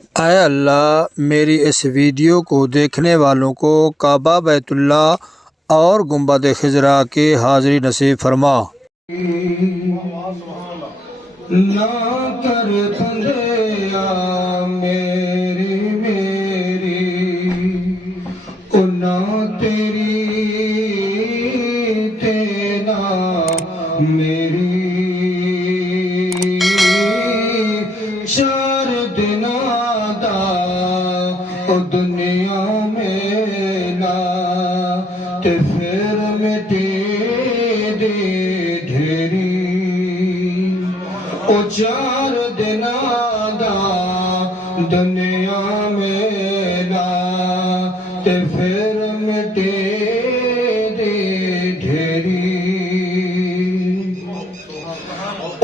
ऐ अल्लाह, मेरी इस वीडियो को देखने वालों को काबा, बैतुल्ला और गुंबद खिजरा के हाज़िरी नसीब फरमा। ना कर बंदिया मेरी मेरी ओ ना तेरी तेना मेरी चार दिना दा ओ दुनिया में ना ते फिर मिटे दे ढेरी ओ चार दिना दा दुनिया में ना ते फिर मिटे दे ढेरी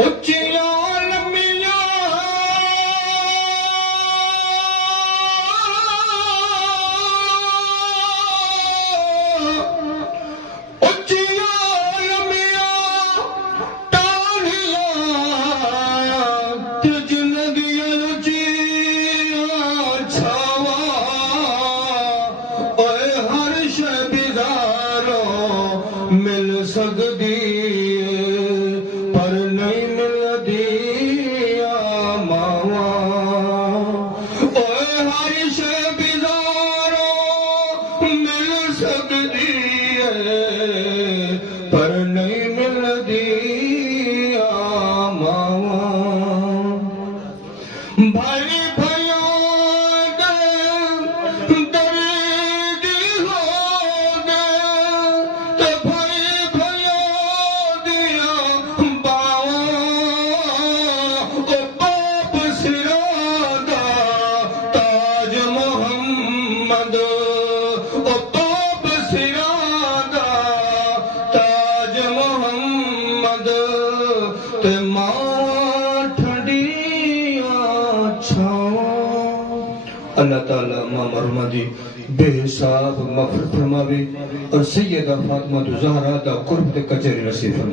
उच्चियां लम्मियां मिल सकदी पर नहीं मिलदी मावा ओए हर शे बिजारो मिल सकदी पर नहीं मिलदी मावा भाई अल्लाह ताला मां मरमा दी बेहिसाब मग़फ़िरत फरमावे और सैयदा फातिमा ज़हरा दा क़ुर्ब ते कचहरी नसीब फरमावे।